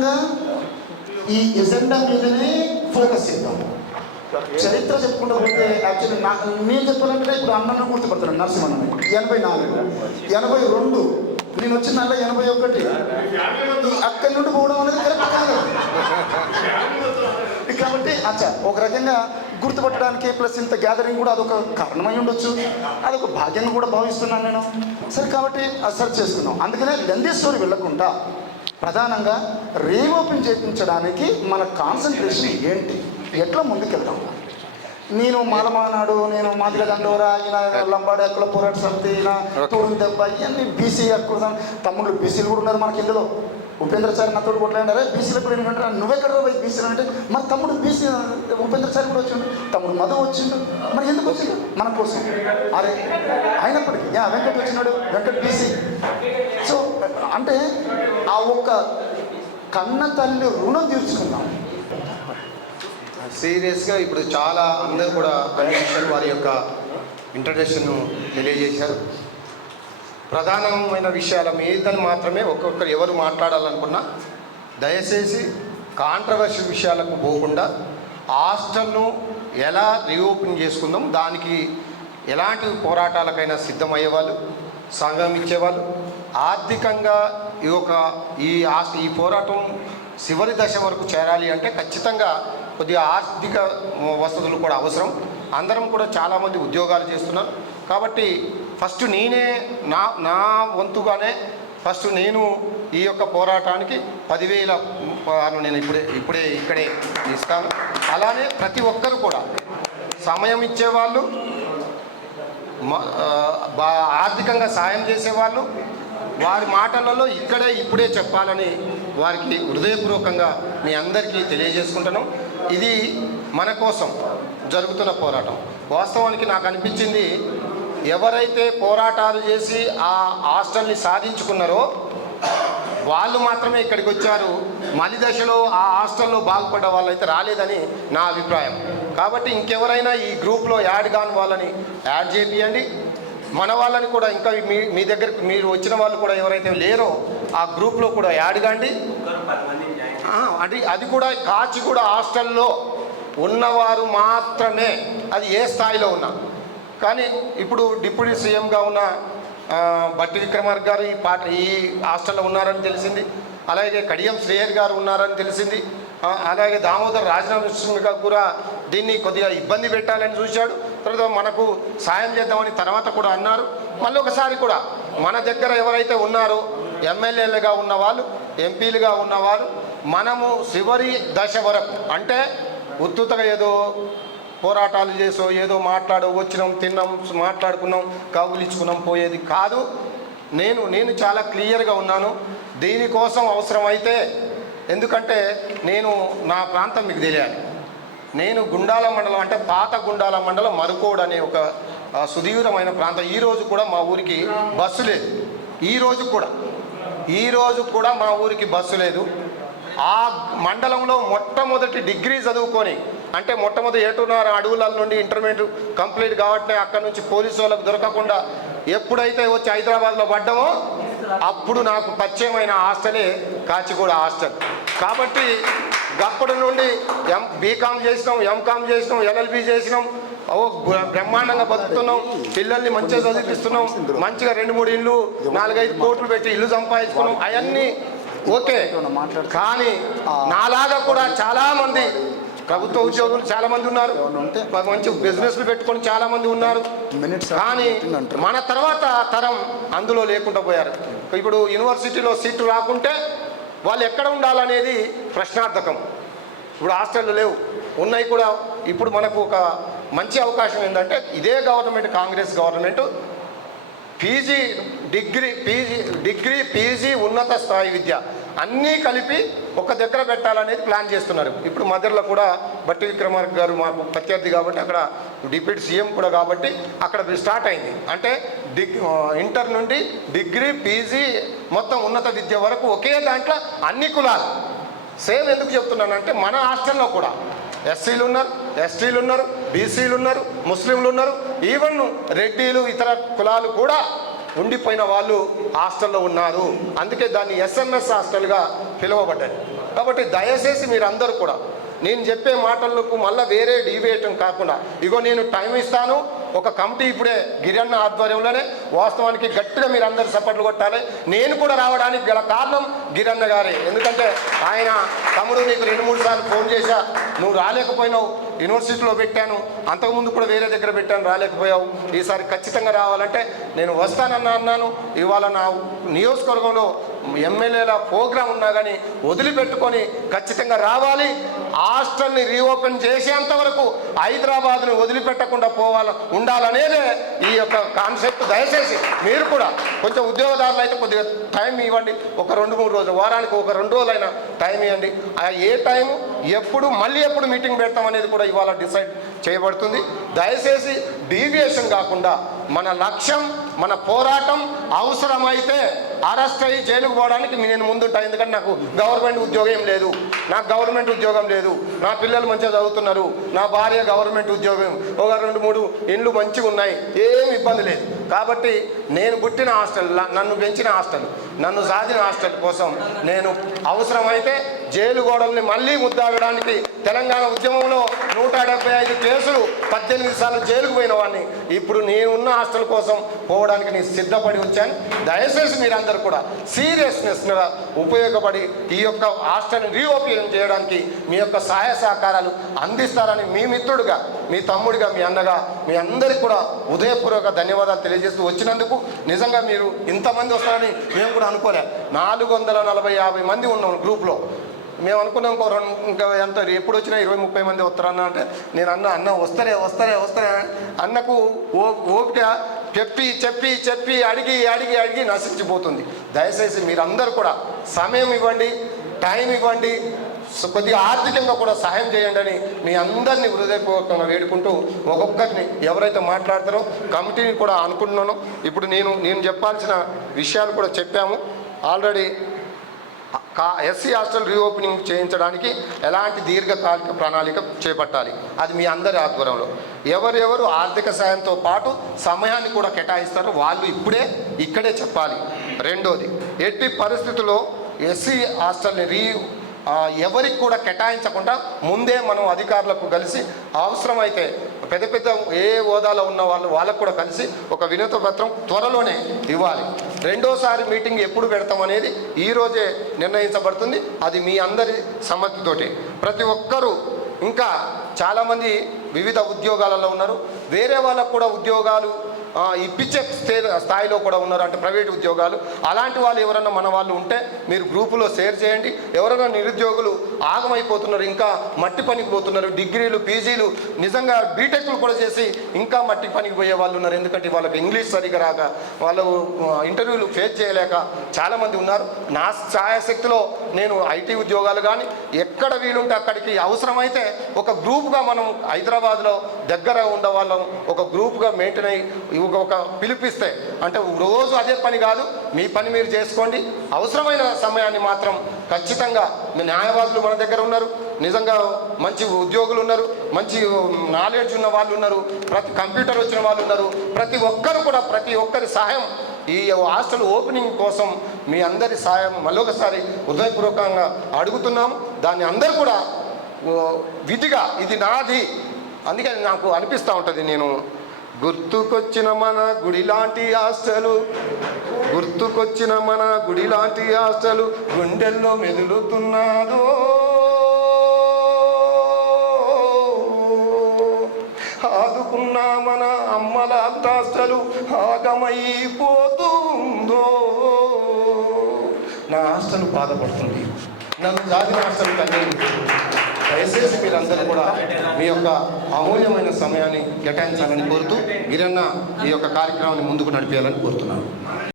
ప్రధానంగా ఈ ఎజెండా మీదనే ఫోకస్ చేద్దాం. చరిత్ర చెప్పుకుంటూ పోతే యాక్చువల్లీ నా నేను చెప్పాలంటే ఇప్పుడు అన్నను గుర్తుపడుతున్నాను నరసింహన్న ఎనభై నాలుగు ఎనభై రెండు. నేను వచ్చిన నెల ఎనభై ఒకటి. ఈ అక్కడి నుండి పోవడం అనేది కరెక్ట్ కాదు కాబట్టి అచ్చా ఒక రకంగా గుర్తుపట్టడానికి ప్లస్ ఇంత గ్యాదరింగ్ కూడా అదొక కారణమై ఉండొచ్చు. అదొక భాగ్యంగా కూడా భావిస్తున్నాను నేను. సరే కాబట్టి అది సెర్చ్ చేసుకున్నాం అందుకనే లెందీ స్టోరీ వెళ్ళకుండా ప్రధానంగా రీఓపెన్ చేయించడానికి మన కాన్సన్ట్రేషన్ ఏంటి? ఎట్లా ముందుకెళ్దాం నేను మాలమానాడు నేను మాదిగ దండోరా ఈయన లంబాడి హక్కుల పోరాట సమితి ఈయన తోడు దెబ్బ ఇవన్నీ బీసీ హక్కులు. తమ్ముళ్ళు బీసీలు కూడా ఉన్నారు మనకి ఇందులో. ఉపేంద్ర చారి నాతో కొట్లాడారే బీసీలో కూడా ఏంటంటే నువ్వెక్కడ పోయి బీసీలు అంటే మరి తమ్ముడు బీసీ ఉపేంద్రచారి కూడా వచ్చిండు. తమ్ముడు మధు వచ్చిండు. మరి ఎందుకు వచ్చిండు? మన కోసం. అరే అయినప్పటికీ యా వెంకట్ వచ్చినాడు. వెంకట్ బీసీ సో అంటే ఆ ఒక్క కన్న తల్లి రుణం తీర్చుకుందాం. సీరియస్గా ఇప్పుడు చాలా అందరూ కూడా అన్ని వారి యొక్క ఇంట్రడక్షన్ తెలియజేశారు. ప్రధానమైన విషయాల మీద మాత్రమే ఒక్కొక్కరు ఎవరు మాట్లాడాలనుకున్నా దయచేసి కాంట్రవర్షియల్ విషయాలకు పోకుండా హాస్టల్ను ఎలా రీఓపెన్ చేసుకుందాం దానికి ఎలాంటి పోరాటాలకైనా సిద్ధమయ్యేవాళ్ళు సంఘం ఇచ్చేవాళ్ళు. ఆర్థికంగా ఈ యొక్క ఈ ఈ పోరాటం చివరి దశ వరకు చేరాలి అంటే ఖచ్చితంగా కొద్దిగా ఆర్థిక వసతులు కూడా అవసరం. అందరం కూడా చాలామంది ఉద్యోగాలు చేస్తున్నారు. కాబట్టి ఫస్ట్ నేనే నా నా వంతుగానే ఫస్ట్ నేను ఈ యొక్క పోరాటానికి పదివేల నేను ఇప్పుడే ఇప్పుడే ఇక్కడే ఇస్తాను. అలానే ప్రతి ఒక్కరు కూడా సమయం ఇచ్చేవాళ్ళు బా- ఆర్థికంగా సాయం చేసేవాళ్ళు వారి మాటలలో ఇక్కడే ఇప్పుడే చెప్పాలని వారికి హృదయపూర్వకంగా మీ అందరికీ తెలియజేసుకుంటాను ఇది మన కోసం జరుగుతున్న పోరాటం. వాస్తవానికి నాకు అనిపించింది ఎవరైతే పోరాటాలు చేసి ఆ హాస్టల్ని సాధించుకున్నారో వాళ్ళు మాత్రమే ఇక్కడికి వచ్చారు. మలి దశలో ఆ హాస్టల్లో బాగుపడ్డ వాళ్ళైతే రాలేదని నా అభిప్రాయం. కాబట్టి ఇంకెవరైనా ఈ గ్రూప్లో యాడ్ కాని వాళ్ళని యాడ్ చేపియండి. మన వాళ్ళని కూడా ఇంకా మీ మీ దగ్గరకు మీరు వచ్చిన వాళ్ళు కూడా ఎవరైతే లేరో ఆ గ్రూప్లో కూడా యాడ్ కాండి. అది అది కూడా కాచిగూడ హాస్టల్లో ఉన్నవారు మాత్రమే అది ఏ స్థాయిలో ఉన్నా. కానీ ఇప్పుడు డిప్యూటీ సీఎంగా ఉన్న భట్టి విక్రమార్ విక్రమార్క గారు ఈ పాట ఈ హాస్టల్లో ఉన్నారని తెలిసింది. అలాగే కడియం శ్రేయర్ గారు ఉన్నారని తెలిసింది. అలాగే దామోదర్ రాజనామకృష్ణ కూడా దీన్ని కొద్దిగా ఇబ్బంది పెట్టాలని చూశాడు. తర్వాత మనకు సాయం చేద్దామని తర్వాత కూడా అన్నారు. మళ్ళీ ఒకసారి కూడా మన దగ్గర ఎవరైతే ఉన్నారో ఎమ్మెల్యేలుగా ఉన్నవాళ్ళు ఎంపీలుగా ఉన్నవారు మనము చివరి దశ వరకు అంటే ఉత్తుతగా ఏదో పోరాటాలు చేసో ఏదో మాట్లాడో వచ్చినాం తిన్నాం మాట్లాడుకున్నాం కౌగులించుకున్నాం పోయేది కాదు. నేను నేను చాలా క్లియర్గా ఉన్నాను. దీనికోసం అవసరమైతే ఎందుకంటే నేను నా ప్రాంతం మీకు తెలియాలి. నేను గుండాల మండలం అంటే పాత గుండాల మండలం మరుకోడు అనే ఒక సుదీర్ఘమైన ప్రాంతం. ఈరోజు కూడా మా ఊరికి బస్సు లేదు. ఈ రోజు కూడా. ఈ రోజు కూడా మా ఊరికి బస్సు లేదు. ఆ మండలంలో మొట్టమొదటి డిగ్రీ చదువుకొని అంటే మొట్టమొదటి ఏటున్నర అడవుల నుండి ఇంటర్మీడియట్ కంప్లీట్ కాబట్టి అక్కడ నుంచి పోలీసు వాళ్ళకు దొరకకుండా ఎప్పుడైతే వచ్చి హైదరాబాద్లో పడ్డామో అప్పుడు నాకు పరిచయమైన హాస్టలే కాచిగూడ హాస్టల్. కాబట్టి అప్పటి నుండి ఎం బీకామ్ చేసినాం ఎంకామ్ చేసినాం ఎల్ఎల్బి చేసినాం ఓ బ్రహ్మాండంగా బతుకుతున్నాం పిల్లల్ని మంచిగా చదివిస్తున్నాం మంచిగా రెండు మూడు ఇల్లు నాలుగైదు కోట్లు పెట్టి ఇల్లు సంపాదించుకున్నాం అవన్నీ ఓకే. కానీ నాలాగా కూడా చాలామంది ప్రభుత్వ ఉద్యోగులు చాలా మంది ఉన్నారు. మంచి బిజినెస్లు పెట్టుకొని చాలా మంది ఉన్నారు. కానీ మన తర్వాత తరం అందులో లేకుండా పోయారు. ఇప్పుడు యూనివర్సిటీలో సీట్లు రాకుంటే వాళ్ళు ఎక్కడ ఉండాలనేది ప్రశ్నార్థకం. ఇప్పుడు హాస్టళ్ళు లేవు. ఉన్నాయి కూడా. ఇప్పుడు మనకు ఒక మంచి అవకాశం ఏంటంటే ఇదే government Congress government PG degree PG degree PG ఉన్నత స్థాయి విద్య. అన్నీ కలిపి ఒక దగ్గర పెట్టాలనేది ప్లాన్ చేస్తున్నారు. ఇప్పుడు మధ్యలో కూడా బట్టి విక్రమార్క గారు మాకు ప్రత్యర్థి కాబట్టి అక్కడ డిప్యూటీ సీఎం కూడా కాబట్టి అక్కడ స్టార్ట్ అయింది. అంటే డిగ్ ఇంటర్ నుండి డిగ్రీ పీజీ మొత్తం ఉన్నత విద్య వరకు ఒకే దాంట్లో అన్ని కులాలు. సేమ్ ఎందుకు చెప్తున్నానంటే మన హాస్టల్లో కూడా ఎస్సీలు ఉన్నారు ఎస్టీలు ఉన్నారు బీసీలు ఉన్నారు ముస్లింలు ఉన్నారు ఈవెన్ రెడ్డిలు ఇతర కులాలు కూడా ఉండిపోయిన వాళ్ళు హాస్టల్లో ఉన్నారు. అందుకే దాన్ని ఎస్ఎంఎస్ హాస్టల్గా పిలువబడ్డాయి కాబట్టి దయచేసి మీరందరూ కూడా నేను చెప్పే మాటలకు మళ్ళీ వేరే డివేయటం కాకుండా ఇగో నేను టైం ఇస్తాను ఒక కమిటీ ఇప్పుడే గిరన్న ఆధ్వర్యంలోనే వాస్తవానికి గట్టిగా మీరు అందరు సపోర్ట్లు కొట్టాలి. నేను కూడా రావడానికి గల కారణం గిరన్న గారే. ఎందుకంటే ఆయన తమ్ముడు నీకు రెండు మూడు సార్లు ఫోన్ చేశా నువ్వు రాలేకపోయినావు యూనివర్సిటీలో పెట్టాను అంతకుముందు కూడా వేరే దగ్గర పెట్టాను రాలేకపోయావు. ఈసారి ఖచ్చితంగా రావాలంటే నేను వస్తానన్నా అన్నాను. ఇవాళ నా నియోజకవర్గంలో ఎమ్మెల్యేల ప్రోగ్రాం ఉన్నా కానీ వదిలిపెట్టుకొని ఖచ్చితంగా రావాలి. హాస్టల్ని రీఓపెన్ చేసేంత వరకు హైదరాబాద్ను వదిలిపెట్టకుండా పోవాలి ఉండాలనేదే ఈ యొక్క కాన్సెప్ట్. దయచేసి మీరు కూడా కొంచెం ఉద్యోగదారులు అయితే కొద్దిగా టైం ఇవ్వండి. ఒక రెండు మూడు రోజులు వారానికి ఒక రెండు రోజులైనా టైం ఇవ్వండి. ఏ టైం ఎప్పుడు మళ్ళీ ఎప్పుడు మీటింగ్ పెడతాం అనేది కూడా ఇవాళ డిసైడ్ చేయబడుతుంది. దయచేసి డీవియేషన్ కాకుండా మన లక్ష్యం మన పోరాటం అవసరమైతే అరెస్ట్ అయ్యి జైలుకు పోవడానికి నేను ముందుంటా ఎందుకంటే నాకు గవర్నమెంట్ ఉద్యోగం లేదు. నాకు గవర్నమెంట్ ఉద్యోగం లేదు. నా పిల్లలు మంచిగా చదువుతున్నారు. నా భార్య గవర్నమెంట్ ఉద్యోగం. ఒక రెండు మూడు ఇండ్లు మంచిగా ఉన్నాయి. ఏం ఇబ్బంది లేదు. కాబట్టి నేను పుట్టిన హాస్టల్ నన్ను పెంచిన హాస్టల్ నన్ను సాధిన హాస్టల్ కోసం నేను అవసరమైతే జైలు గోడల్ని మళ్ళీ ముద్దాగడానికి తెలంగాణ ఉద్యమంలో నూట డెబ్బై ఐదు కేసులు పద్దెనిమిది సార్లు జైలుకు పోయిన వాడిని ఇప్పుడు నేను ఉన్న హాస్టల్ కోసం పోవడానికి నేను సిద్ధపడి వచ్చాను దయచేసి మీరందరూ కూడా సీరియస్నెస్గా ఉపయోగపడి ఈ యొక్క హాస్టల్ని రీఓపెన్ చేయడానికి మీ యొక్క సహాయ సహకారాలు అందిస్తారని మీ మిత్రుడిగా మీ తమ్ముడిగా మీ అన్నగా మీ అందరికీ కూడా ఉదయపూర్వక ధన్యవాదాలు తెలియజేస్తూ వచ్చినందుకు నిజంగా మీరు ఇంతమంది వస్తారని మేము కూడా అనుకోలే. నాలుగు వందల నలభై యాభై మంది ఉన్నాం గ్రూప్లో మేము అనుకున్నాం ఇంకో రెండు ఇంకా ఎంత ఎప్పుడు వచ్చినా ఇరవై ముప్పై మంది వస్తారన్న అంటే నేను అన్న అన్న వస్తారే వస్తారే వస్తారే అన్నకు ఓ ఓపిక చెప్పి చెప్పి చెప్పి అడిగి అడిగి అడిగి నశించిపోతుంది. దయచేసి మీరందరూ కూడా సమయం ఇవ్వండి టైం ఇవ్వండి కొద్దిగా ఆర్థికంగా కూడా సహాయం చేయండి అని మీ అందరినీ హృదయపూర్వకంగా వేడుకుంటూ ఒక్కొక్కరిని ఎవరైతే మాట్లాడతారో కమిటీని కూడా అనుకుంటున్నాను. ఇప్పుడు నేను నేను చెప్పాల్సిన విషయాలు కూడా చెప్పాము. ఆల్రెడీ కా ఎస్సీ హాస్టల్ రీఓపెనింగ్ చేయించడానికి ఎలాంటి దీర్ఘకాలిక ప్రణాళిక చేపట్టాలి? అది మీ అందరి ఆధ్వర్యంలో. ఎవరెవరు ఆర్థిక సాయంతో పాటు సమయాన్ని కూడా కేటాయిస్తారో వాళ్ళు ఇప్పుడే ఇక్కడే చెప్పాలి. రెండోది ఎట్టి పరిస్థితుల్లో ఎస్సీ హాస్టల్ని రీ ఎవరికి కూడా కేటాయించకుండా ముందే మనం అధికారులకు కలిసి అవసరమైతే పెద్ద పెద్ద ఏ హోదాలో ఉన్న వాళ్ళు వాళ్ళకు కూడా కలిసి ఒక వినతి పత్రం త్వరలోనే ఇవ్వాలి. రెండోసారి మీటింగ్ ఎప్పుడు పెడతాం అనేది ఈ రోజే నిర్ణయించబడుతుంది. అది మీ అందరి సమ్మతితోటి ప్రతి ఒక్కరూ ఇంకా చాలామంది వివిధ ఉద్యోగాలలో ఉన్నారు. వేరే వాళ్ళకు కూడా ఉద్యోగాలు ఇప్పించే స్థే- స్థాయిలో కూడా ఉన్నారు అంటే ప్రైవేట్ ఉద్యోగాలు. అలాంటి వాళ్ళు ఎవరైనా మన వాళ్ళు ఉంటే మీరు గ్రూపులో షేర్ చేయండి. ఎవరైనా నిరుద్యోగులు ఆగమైపోతున్నారు ఇంకా మట్టి పనికి పోతున్నారు డిగ్రీలు పీజీలు నిజంగా బీటెక్లు కూడా చేసి ఇంకా మట్టి పనికి పోయే వాళ్ళు ఉన్నారు. ఎందుకంటే వాళ్ళకి ఇంగ్లీష్ సరిగా రాక వాళ్ళు ఇంటర్వ్యూలు ఫేస్ చేయలేక చాలామంది ఉన్నారు. నా ఛాయాశక్తిలో నేను ఐటీ ఉద్యోగాలు కానీ ఎక్కడ వీలుంటే అక్కడికి అవసరమైతే ఒక గ్రూప్గా మనం హైదరాబాద్లో దగ్గర ఉండే వాళ్ళం ఒక గ్రూప్గా మెయింటైన్ అయ్యి ఒక ఒక పిలిపిస్తే అంటే రోజు అదే పని కాదు మీ పని మీరు చేసుకోండి. అవసరమైన సమయాన్ని మాత్రం ఖచ్చితంగా మీ న్యాయవాదులు మన దగ్గర ఉన్నారు. నిజంగా మంచి ఉద్యోగులు ఉన్నారు. మంచి నాలెడ్జ్ ఉన్న వాళ్ళు ఉన్నారు. ప్రతి కంప్యూటర్ వచ్చిన వాళ్ళు ఉన్నారు. ప్రతి ఒక్కరు కూడా ప్రతి ఒక్కరి సహాయం ఈ హాస్టల్ ఓపెనింగ్ కోసం మీ అందరి సాయం మళ్ళొకసారి హృదయపూర్వకంగా అడుగుతున్నాము. దాన్ని అందరూ కూడా విధిగా ఇది నాది. అందుకని నాకు అనిపిస్తూ ఉంటుంది నేను గుర్తుకొచ్చిన మన గుడి లాంటి హాస్టలు గుర్తుకొచ్చిన మన గుడి లాంటి హాస్టలు గుండెల్లో మెదులుతున్నాదో ఆదుకున్న మన అమ్మల హాస్టలు ఆగమైపోతుందో. నా ఆస్తలు బాధపడుతుంది. నన్ను జాతిన హాస్టల్ కన్నీరు. దయచేసి మీరందరూ కూడా మీ యొక్క అమూల్యమైన సమయాన్ని కేటాయించాలని కోరుతూ గిరన్న ఈ యొక్క కార్యక్రమాన్ని ముందుకు నడిపేయాలని కోరుతున్నాను.